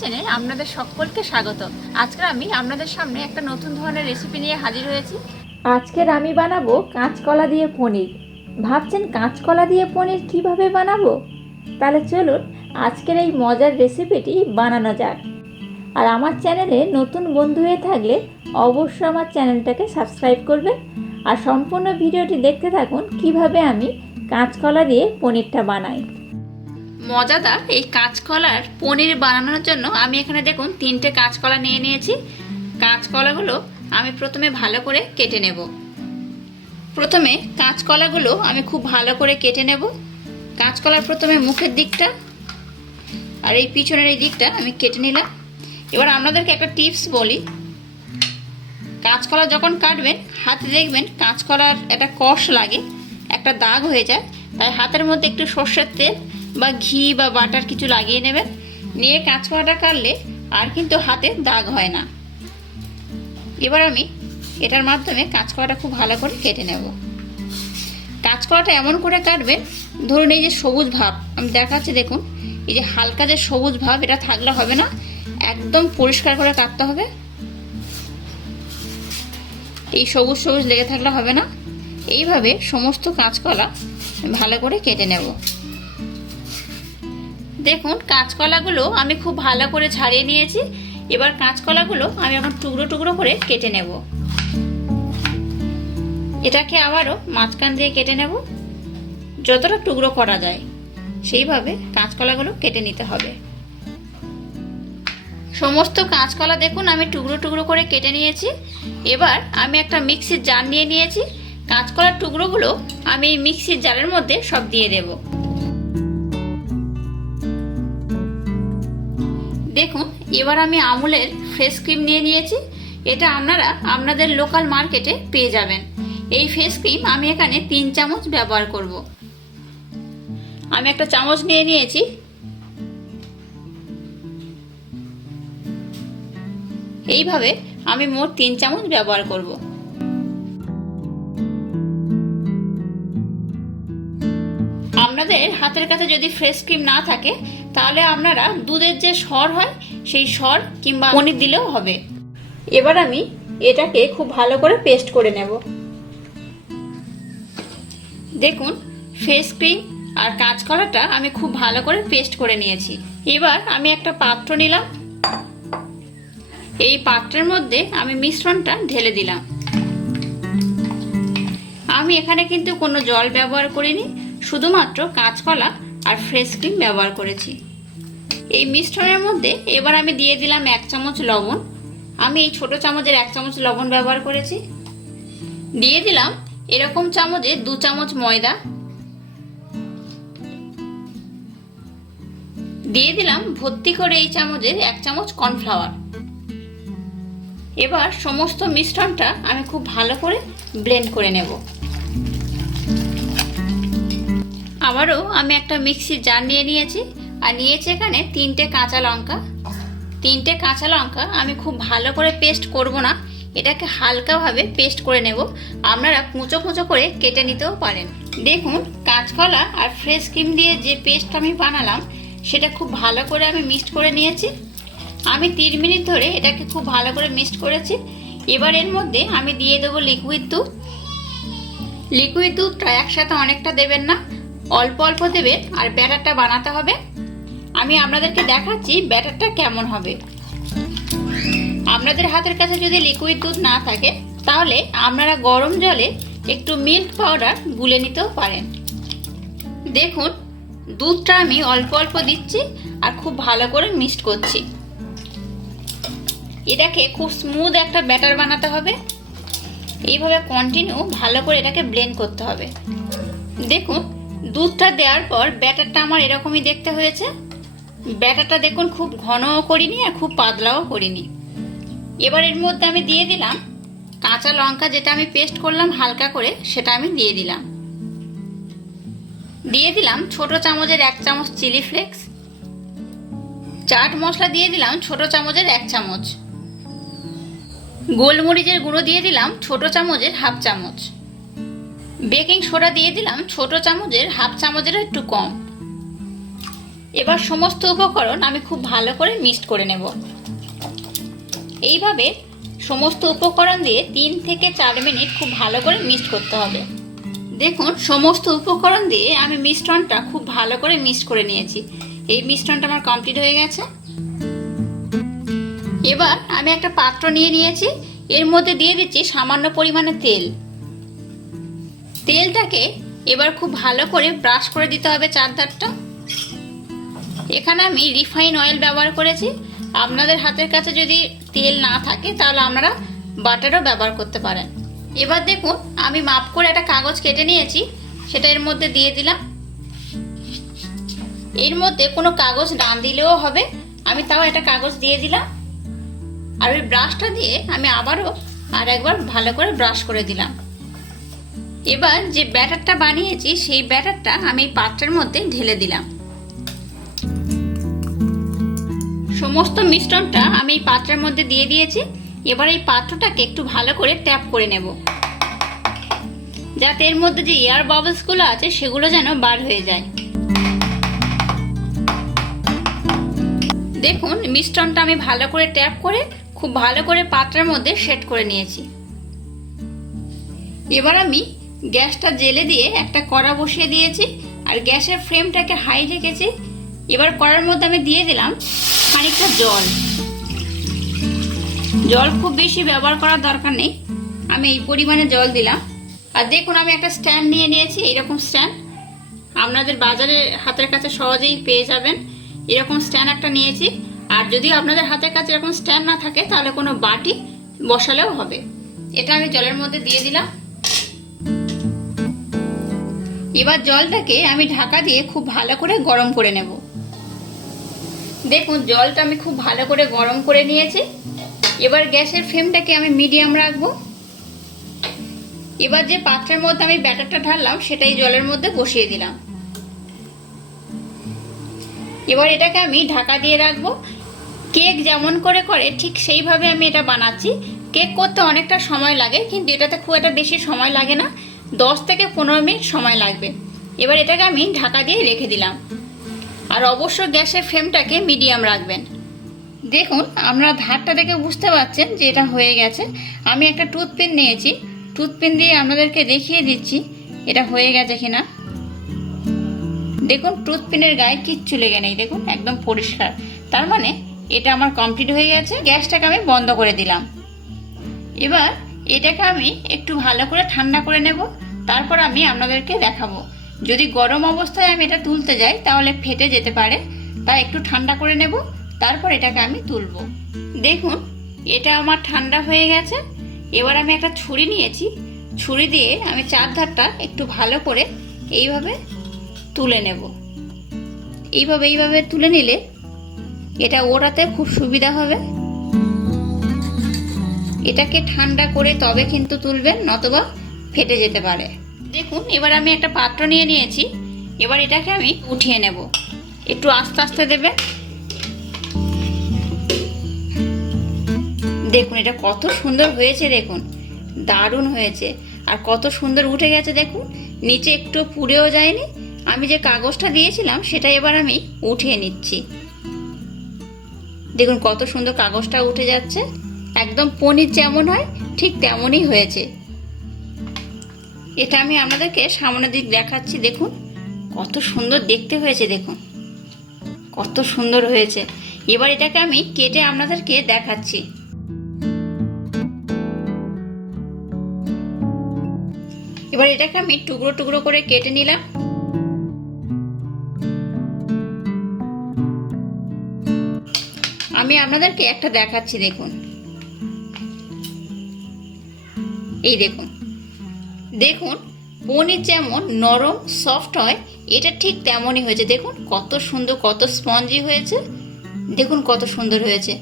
কিচেনে আপনাদের সকলকে স্বাগত। আজকে আমি আপনাদের সামনে একটা নতুন ধরনের রেসিপি নিয়ে হাজির হয়েছি। আজকের আমি বানাবো কাঁচকলা দিয়ে পনির। ভাবছেন কাঁচকলা দিয়ে পনির কিভাবে বানাবো? তাহলে চলুন আজকের এই মজার রেসিপিটি বানানো যাক। আর আমার চ্যানেলে নতুন বন্ধু হয়ে থাকলে অবশ্যই আমার চ্যানেলটাকে সাবস্ক্রাইব করবেন আর সম্পূর্ণ ভিডিওটি দেখতে থাকুন কিভাবে আমি কাঁচকলা দিয়ে পনিরটা বানাই। মজাদার এই কাঁচকলার পনির বানানোর জন্য আমি এখানে দেখুন 3টে কাঁচকলা নিয়ে নিয়েছি। কাঁচকলাগুলো আমি প্রথমে ভালো করে কেটে নেব। প্রথমে কাঁচকলাগুলো আমি খুব ভালো করে কেটে নেব। কাঁচকলার প্রথমে মুখের দিকটা আর এই পিছনের এই দিকটা আমি কেটে নিলাম। এবার আপনাদেরকে একটা টিপস বলি, কাঁচকলা যখন কাটবেন হাতে দেখবেন কাঁচকলার একটা কষ লাগে, একটা দাগ হয়ে যায়। তাই হাতের মধ্যে একটু সর্ষের তেল বা ঘি বা বাটার কিছু লাগিয়ে নেবেন, নিয়ে কাঁচকলাটা কাটলে আর কিন্তু হাতে দাগ হয় না। এবার আমি এটার মাধ্যমে কাঁচকলাটা খুব ভালো করে কেটে নেব। কাঁচকলাটা এমন করে কাটবেন, ধরুন এই যে সবুজ ভাব আমি দেখাচ্ছি, দেখুন এই যে হালকা যে সবুজ ভাব এটা থাকলে হবে না, একদম পরিষ্কার করে কাটতে হবে। এই সবুজ সবুজ লেগে থাকলে হবে না। এইভাবে সমস্ত কাঁচকলা ভালো করে কেটে নেব। দেখুন কাঁচকলাগুলো আমি খুব ভালো করে ছাড়িয়ে নিয়েছি। এবার কাঁচকলাগুলো আমি এখন টুকরো টুকরো করে কেটে নেব। এটাকে আবারও মাঝখান দিয়ে কেটে নেব, যতটা টুকরো করা যায় সেইভাবে কাঁচকলাগুলো কেটে নিতে হবে। সমস্ত কাঁচকলা দেখুন আমি টুকরো টুকরো করে কেটে নিয়েছি। এবার আমি একটা মিক্সির জার নিয়ে নিয়েছি। কাঁচকলার টুকরোগুলো আমি এই মিক্সির জারের মধ্যে সব দিয়ে দেব। দেখুন এবার আমি আমুলের ফ্রেশ ক্রিম নিয়ে নিয়েছি। এটা আপনারা আপনাদের লোকাল মার্কেটে পেয়ে যাবেন। এই ফ্রেশ ক্রিম আমি এখানে 3 চামচ ব্যবহার করব। আমি একটা চামচ নিয়ে নিয়েছি। এইভাবে আমি মোট 3 চামচ ব্যবহার করব। আপনাদের হাতের কাছে যদি ফ্রেশ ক্রিম না থাকে তাহলে আপনারা দুধের যে সর হয় সেই সর কিংবা পনির দিলেও হবে। এবার আমি এটাকে খুব ভালো করে পেস্ট করে নেব। দেখুন ফ্রেশ ক্রিম আর কাঁচকলাটা আমি খুব ভালো করে পেস্ট করে নিয়েছি। এবার আমি একটা পাত্র নিলাম। এই পাত্রের মধ্যে আমি মিশ্রণটা ঢেলে দিলাম। আমি এখানে কিন্তু কোনো জল ব্যবহার করিনি, শুধুমাত্র কাঁচকলা আর ফ্রেশ ক্রিম ব্যবহার করেছি। এই মিশ্রণের মধ্যে এবার আমি দিয়ে দিলাম 1 চামচ লবণ। আমি এই ছোট চামচের 1 চামচ লবণ ব্যবহার করেছি। দিয়ে দিলাম এরকম চামচে 2 চামচ ময়দা। দিয়ে দিলাম ভর্তি করে এই চামচের 1 চামচ কর্নফ্লাওয়ার। এবার সমস্ত মিশ্রণটা আমি খুব ভালো করে ব্লেন্ড করে নেব। আবারও আমি একটা মিক্সির জার নিয়ে নিয়েছি আর নিয়েছি এখানে 3টে কাঁচা লঙ্কা। 3টে কাঁচা লঙ্কা আমি খুব ভালো করে পেস্ট করব না, এটাকে হালকাভাবে পেস্ট করে নেব। আপনারা কুঁচো কুঁচো করে কেটে নিতেও পারেন। দেখুন কাঁচকলা আর ফ্রেশ ক্রিম দিয়ে যে পেস্ট আমি বানালাম সেটা খুব ভালো করে আমি মিক্সড করে নিয়েছি। আমি 3 মিনিট ধরে এটাকে খুব ভালো করে মিক্সড করেছি। এবার এর মধ্যে আমি দিয়ে দেবো লিকুইড দুধ। লিকুইড দুধটা একসাথে অনেকটা দেবেন না, অল্প অল্প দেবেন আর ব্যাটারটা বানাতে হবে। আমি আপনাদেরকে দেখাচ্ছি ব্যাটারটা কেমন হবে। আপনাদের হাতের কাছে যদি লিকুইড দুধ না থাকে তাহলে আপনারা গরম জলে একটু মিল্ক পাউডার গুলে নিতেও পারেন। দেখুন দুধটা আমি অল্প অল্প দিচ্ছি আর খুব ভালো করে মিক্সড করছি। এটাকে খুব স্মুথ একটা ব্যাটার বানাতে হবে। এইভাবে কন্টিনিউ ভালো করে এটাকে ব্লেন্ড করতে হবে। দেখুন দুধটা দেওয়ার পর ব্যাটারটা আমার এরকমই দেখতে হয়েছে। ব্যাটারটা দেখুন খুব ঘনও করিনি আর খুব পাতলাও করিনি। এবার এর মধ্যে আমি দিয়ে দিলাম কাঁচা লঙ্কা, যেটা আমি পেস্ট করলাম হালকা করে, সেটা আমি দিয়ে দিলাম। দিয়ে দিলাম ছোট চামচের 1 চামচ চিলি ফ্লেক্স। চাট মশলা দিয়ে দিলাম ছোট চামচের 1 চামচ। গোলমরিচের গুঁড়ো দিয়ে দিলাম ছোট চামচের 1/2 চামচ। বেকিং সোডা দিয়ে দিলাম ছোট চামচের 1/2 চামচের একটু কম। এবার সমস্ত উপকরণ আমি খুব ভালো করে মিক্সড করে নেব। এইভাবে সমস্ত উপকরণ দিয়ে 3 থেকে 4 মিনিট খুব ভালো করে মিক্সড করতে হবে। দেখুন সমস্ত উপকরণ দিয়ে আমি মিশ্রণটা খুব ভালো করে মিক্সড করে নিয়েছি। এই মিশ্রণটা আমার কমপ্লিট হয়ে গেছে। এবার আমি একটা পাত্র নিয়ে নিয়েছি, এর মধ্যে দিয়ে দিচ্ছি সামান্য পরিমাণে তেল। তেলটাকে এবার খুব ভালো করে ব্রাশ করে দিতে হবে চারধারটা। এখানে আমি রিফাইন অয়েল ব্যবহার করেছি। আপনাদের হাতের কাছে যদি তেল না থাকে তাহলে আপনারা বাটারও ব্যবহার করতে পারেন। এবার দেখুন আমি মাপ করে একটা কাগজ কেটে নিয়েছি, সেটা এর মধ্যে দিয়ে দিলাম। এর মধ্যে কোনো কাগজ না দিলেও হবে, আমি তাও একটা কাগজ দিয়ে দিলাম। আর ওই ব্রাশটা দিয়ে আমি আবারও একবার ভালো করে ব্রাশ করে দিলাম। এবার যে ব্যাটারটা বানিয়েছি সেই ব্যাটারটা আমি এই পাত্রের মধ্যে ঢেলে দিলাম। সমস্ত মিশ্রণটা আমি এই পাত্রের মধ্যে দিয়ে দিয়েছি। এবার এই পাত্রটাকে একটু ভালো করে ট্যাপ করে নেব, যাতে এর মধ্যে যে এয়ার বাবলসগুলো আছে সেগুলো যেন বার হয়ে যায়। দেখুন মিশ্রণটা আমি ভালো করে ট্যাপ করে খুব ভালো করে পাত্রের মধ্যে সেট করে নিয়েছি। এবার আমি গ্যাসটা জেলে দিয়ে একটা কড়া বসিয়ে দিয়েছি আর গ্যাসের ফ্লেমটাকে হাই রেখেছি। এবার কড়ার মধ্যে আমি দিয়ে দিলাম খানিকটা জল। জল খুব বেশি ব্যবহার করার দরকার নেই, আমি এই পরিমাণে জল দিলাম। আর দেখুন আমি একটা স্ট্যান্ড নিয়ে নিয়েছি, এরকম স্ট্যান্ড আপনাদের বাজারে হাতের কাছে সহজেই পেয়ে যাবেন। এরকম স্ট্যান্ড একটা নিয়েছি। আর যদি আপনাদের হাতের কাছে এরকম স্ট্যান্ড না থাকে তাহলে কোনো বাটি বসালেও হবে। এটা আমি জলের মধ্যে দিয়ে দিলাম। এবার জলটাকে আমি ঢাকা দিয়ে খুব ভালো করে গরম করে নেব। দেখুন জলটা আমি খুব ভালো করে গরম করে নিয়েছি। এবার গ্যাসের ফ্লেমটাকে আমি মিডিয়াম রাখবো। এবার যে পাত্রের মধ্যে আমি ব্যাটারটা ঢাললাম সেটা এই জলের মধ্যে বসিয়ে দিলাম। এবার এটাকে আমি ঢাকা দিয়ে রাখবো। কেক যেমন করে করে ঠিক সেইভাবে আমি এটা বানাচ্ছি। কেক করতে অনেকটা সময় লাগে, কিন্তু এটাতে খুব একটা বেশি সময় লাগে না, 10 থেকে 15 মিনিট সময় লাগবে। এবার এটাকে আমি ঢাকা দিয়ে রেখে দিলাম। আর অবশ্যই গ্যাসের ফ্লেমটাকে মিডিয়াম রাখবেন। দেখুন আপনারা ধারটা দেখে বুঝতে পারছেন যে এটা হয়ে গেছে। আমি একটা টুথপিন নিয়েছি, টুথপিন দিয়ে আপনাদেরকে দেখিয়ে দিচ্ছি এটা হয়ে গেছে কিনা। দেখুন টুথপিনের গায়ে কিচ্ছু লেগে নেই, দেখুন একদম পরিষ্কার। তার মানে এটা আমার কমপ্লিট হয়ে গেছে। গ্যাসটাকে আমি বন্ধ করে দিলাম। এবার এটাকে আমি একটু ভালো করে ঠান্ডা করে নেব, তারপর আমি আপনাদেরকে দেখাবো। যদি গরম অবস্থায় আমি এটা তুলতে যাই তাহলে ফেটে যেতে পারে, তাই একটু ঠান্ডা করে নেব, তারপর এটাকে আমি তুলবো। দেখুন এটা আমার ঠান্ডা হয়ে গেছে। এবার আমি একটা ছুরি নিয়েছি, ছুরি দিয়ে আমি চারধারটা একটু ভালো করে এইভাবে তুলে নেব। এইভাবে তুলে নিলে এটা ওড়াতে খুব সুবিধা হবে। এটাকে ঠান্ডা করে তবে কিন্তু তুলবেন, নতবা ফেটে যেতে পারে। দেখুন এবার আমি একটা পাত্র নিয়ে নিয়েছি। এবার এটাকে আমি উঠিয়ে নেব, একটু আস্তে আস্তে দেবেন। দেখুন এটা কত সুন্দর হয়েছে, দেখুন দারুণ হয়েছে। আর কত সুন্দর উঠে গেছে, দেখুন নিচে একটু পুড়েও যায়নি। আমি যে কাগজটা দিয়েছিলাম সেটা এবার আমি উঠিয়ে নিচ্ছি। দেখুন কত সুন্দর কাগজটা উঠে যাচ্ছে, একদম পনির যেমন হয় ঠিক তেমনই হয়েছে। এটা আমি আপনাদেরকে সামনের দিক দেখাচ্ছি। দেখুন কত সুন্দর দেখতে হয়েছে, দেখুন কত সুন্দর হয়েছে। এবার এটাকে আমি কেটে আপনাদেরকে দেখাচ্ছি। এবার এটাকে আমি টুকরো টুকরো করে কেটে নিলাম। আমি আপনাদেরকে একটা দেখাচ্ছি, দেখুন এই দেখুন। দেখুন পনির যেমন নরম সফট হয় এটা ঠিক তেমনই হয়েছে। দেখুন কত সুন্দর, কত স্পঞ্জি হয়েছে, দেখুন কত সুন্দর হয়েছে।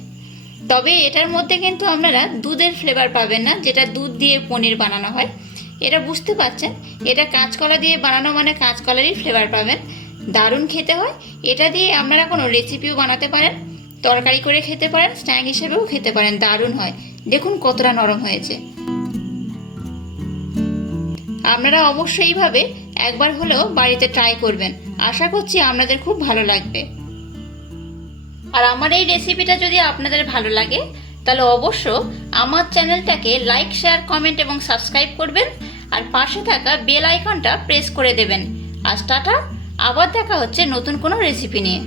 তবে এটার মধ্যে কিন্তু আপনারা দুধের ফ্লেভার পাবেন না, যেটা দুধ দিয়ে পনির বানানো হয়। এটা বুঝতে পারছেন, এটা কাঁচকলা দিয়ে বানানো মানে কাঁচকলারই ফ্লেভার পাবেন। দারুণ খেতে হয়। এটা দিয়ে আপনারা কোনো রেসিপিও বানাতে পারেন, তরকারি করে খেতে পারেন, স্ন্যাক হিসেবেও খেতে পারেন, দারুণ হয়। দেখুন কতটা নরম হয়েছে। আপনারা অবশ্যই এইভাবে একবার হলেও বাড়িতে ট্রাই করবেন, আশা করছি আপনাদের খুব ভালো লাগবে। আর আমার এই রেসিপিটা যদি আপনাদের ভালো লাগে তাহলে অবশ্য আমার চ্যানেলটাকে লাইক, শেয়ার, কমেন্ট এবং সাবস্ক্রাইব করবেন আর পাশে থাকা বেল আইকনটা প্রেস করে দেবেন। আজ টাটা, আবার দেখা হচ্ছে নতুন কোনো রেসিপি নিয়ে।